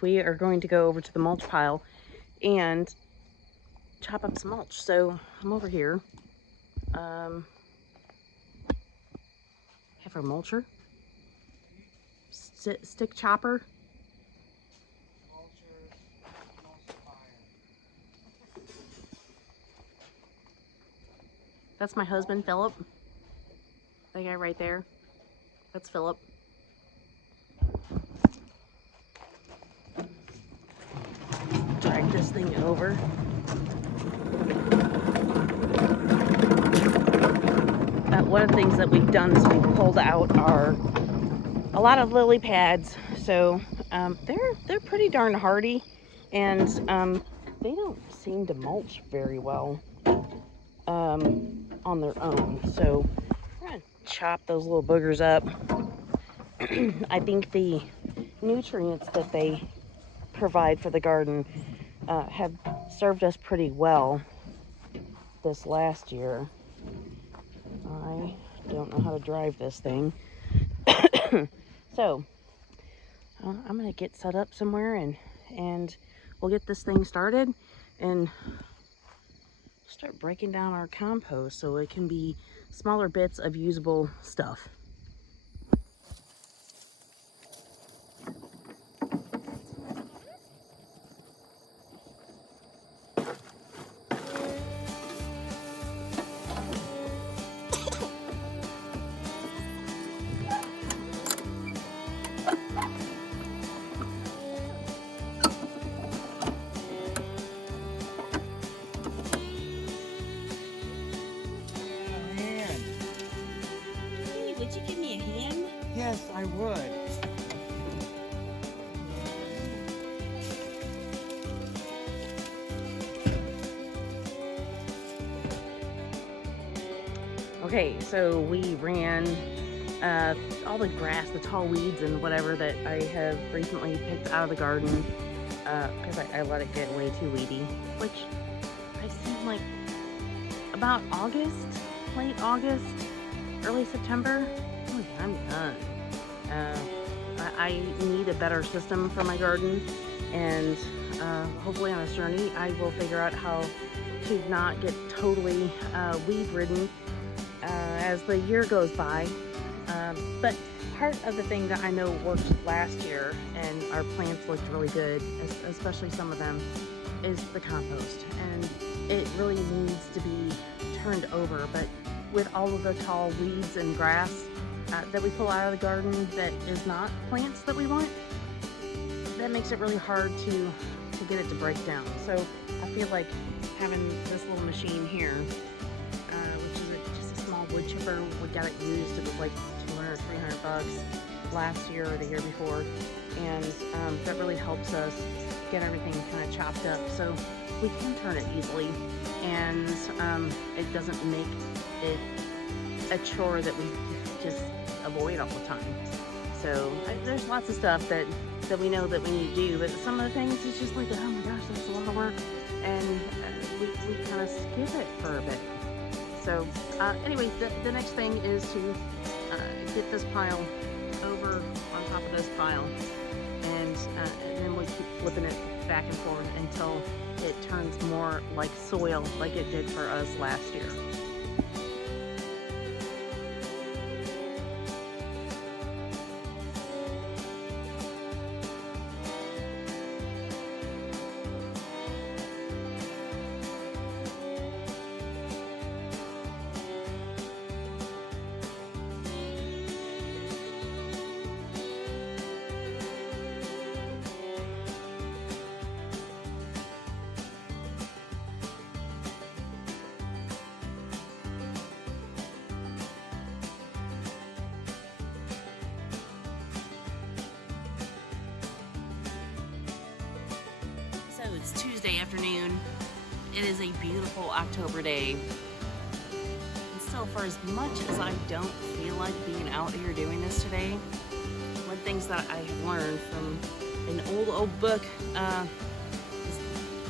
We are going to go over to the mulch pile and chop up some mulch. So I'm over here. Have our mulcher, stick chopper. That's my husband, Philip. That guy right there. That's Philip. Drag this thing over. One of the things that we've done is we pulled out a lot of lily pads. So they're pretty darn hardy, and they don't seem to mulch very well on their own. So we're gonna chop those little boogers up. I think the nutrients that they provide for the garden have served us pretty well this last year. I don't know how to drive this thing. So I'm gonna get set up somewhere and we'll get this thing started and start breaking down our compost so it can be smaller bits of usable stuff. Would you give me a hand? Yes, I would. Okay, so we ran all the grass, the tall weeds and whatever that I have recently picked out of the garden because I let it get way too weedy, which I seem like about August, late August, early September. Oh, I'm done. I need a better system for my garden, and hopefully on this journey I will figure out how to not get totally weed ridden as the year goes by. But part of the thing that I know worked last year and our plants looked really good, especially some of them, is the compost, and it really needs to be turned over. But with all of the tall weeds and grass that we pull out of the garden that is not plants that we want, that makes it really hard to get it to break down. So I feel like having this little machine here, which is just a small wood chipper, we got it used. It was like $200-300 last year or the year before, and that really helps us get everything kind of chopped up so we can turn it easily, and it doesn't make it a chore that we just avoid all the time. So there's lots of stuff that we know that we need to do, but some of the things it's just like, oh my gosh, that's a lot of work, and we kind of skip it for a bit. So anyway, the next thing is to get this pile over on top of this pile, and then we keep flipping it back and forth until it turns more like soil, like it did for us last year. It's Tuesday afternoon. It is a beautiful October day. And still, for as much as I don't feel like being out here doing this today, one of the things that I have learned from an old book,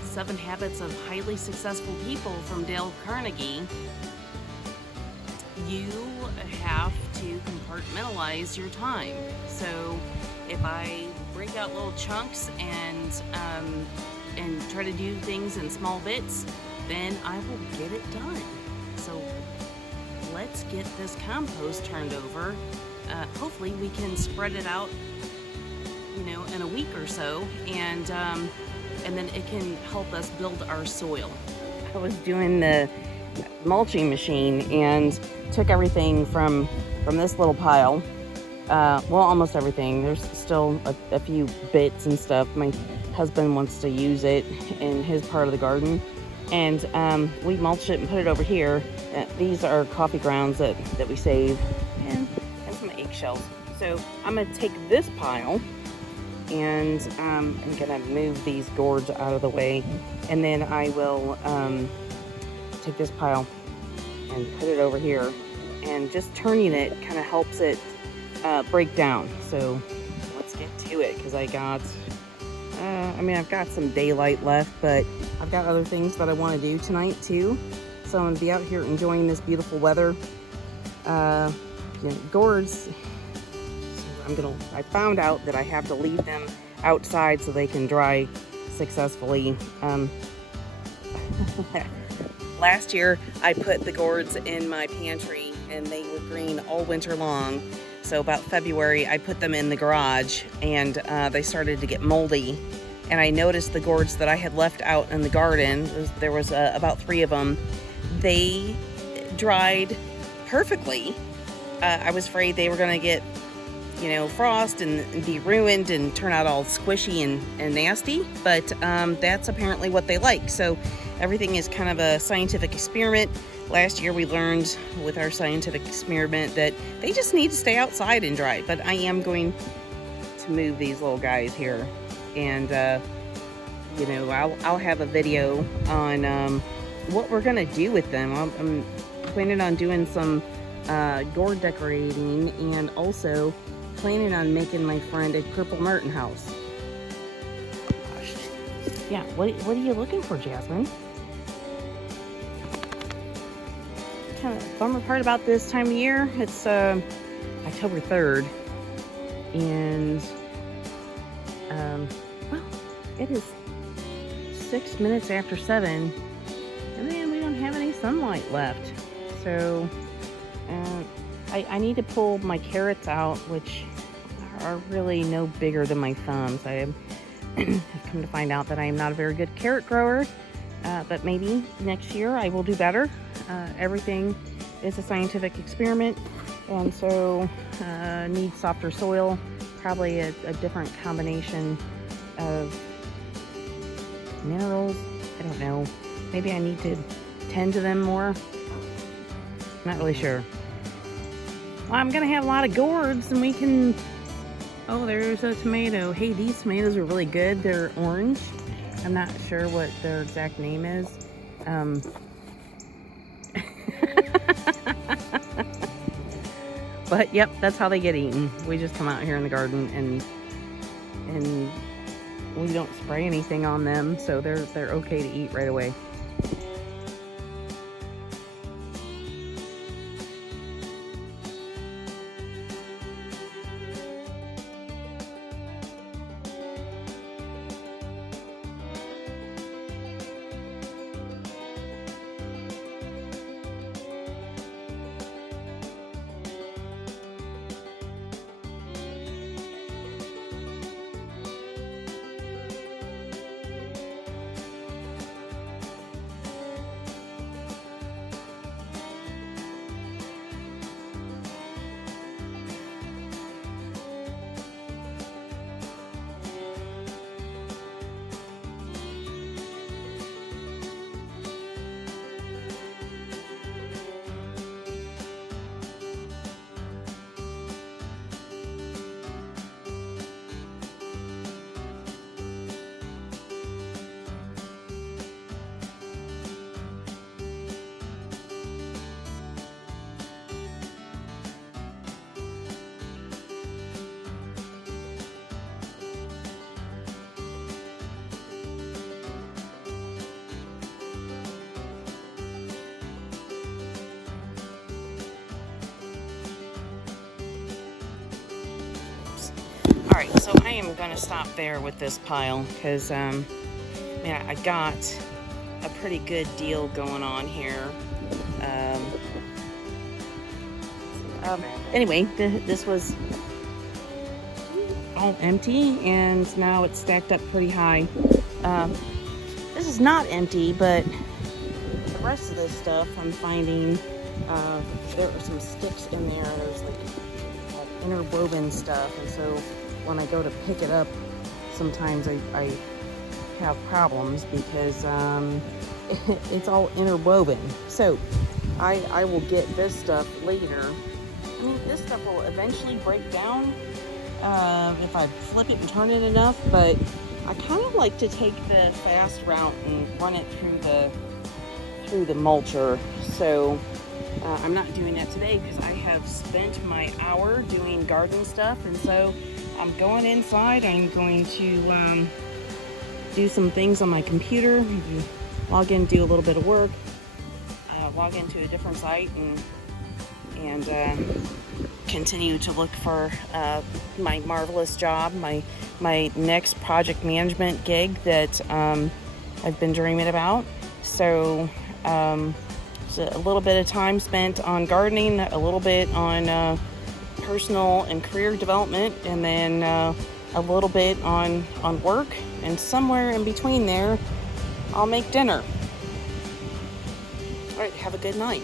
7 Habits of Highly Successful People from Dale Carnegie, you have to compartmentalize your time. So if I break out little chunks and try to do things in small bits, then I will get it done. So let's get this compost turned over. Hopefully we can spread it out, you know, in a week or so, and then it can help us build our soil. I was doing the mulching machine and took everything from this little pile. Well, almost everything. There's still a few bits and stuff. My husband wants to use it in his part of the garden, and we mulched it and put it over here. These are coffee grounds that we save, and some eggshells. So I'm gonna take this pile and I'm gonna move these gourds out of the way, and then I will take this pile and put it over here, and just turning it kind of helps it break down. So let's get to it, because I've got some daylight left, but I've got other things that I want to do tonight too. So I'm gonna be out here enjoying this beautiful weather. Gourds, I found out that I have to leave them outside so they can dry successfully. Last year I put the gourds in my pantry and they were green all winter long. So about February I put them in the garage, and they started to get moldy. And I noticed the gourds that I had left out in the garden, there was about 3 of them, they dried perfectly. I was afraid they were going to get, you know, frost and be ruined and turn out all squishy and nasty, but that's apparently what they like. So everything is kind of a scientific experiment. Last year we learned with our scientific experiment that they just need to stay outside and dry, but I am going to move these little guys here, and you know, I'll have a video on what we're gonna do with them. I'm planning on doing some gourd decorating, and also planning on making my friend a purple Merton house. Yeah, what are you looking for, Jasmine? Kind of bummer part about this time of year, it's October 3rd, and well, it is 6 minutes after 7, and then we don't have any sunlight left. So I need to pull my carrots out, which are really no bigger than my thumbs. I have come to find out that I am not a very good carrot grower, but maybe next year I will do better. Everything is a scientific experiment, and so need softer soil, probably a different combination of minerals. I don't know. Maybe I need to tend to them more. Not really sure. Well, I'm gonna have a lot of gourds, and we can... Oh, there's a tomato. Hey, these tomatoes are really good. They're orange. I'm not sure what their exact name is. But yep, that's how they get eaten. We just come out here in the garden and we don't spray anything on them, so they're okay to eat right away. Alright, so I am going to stop there with this pile because, man, I got a pretty good deal going on here. Anyway, this was all empty, and now it's stacked up pretty high. This is not empty, but the rest of this stuff I'm finding, there are some sticks in there. There's like interwoven stuff, and so when I go to pick it up, sometimes I have problems because it's all interwoven. So I will get this stuff later. I mean, this stuff will eventually break down if I flip it and turn it enough, but I kind of like to take the fast route and run it through the mulcher. So I'm not doing that today because I have spent my hour doing garden stuff, and so I'm going inside. I'm going to do some things on my computer, log in, do a little bit of work, log into a different site, and continue to look for my marvelous job, my next project management gig that I've been dreaming about. So it's a little bit of time spent on gardening, a little bit on personal and career development, and then a little bit on work, and somewhere in between there I'll make dinner. All right, have a good night.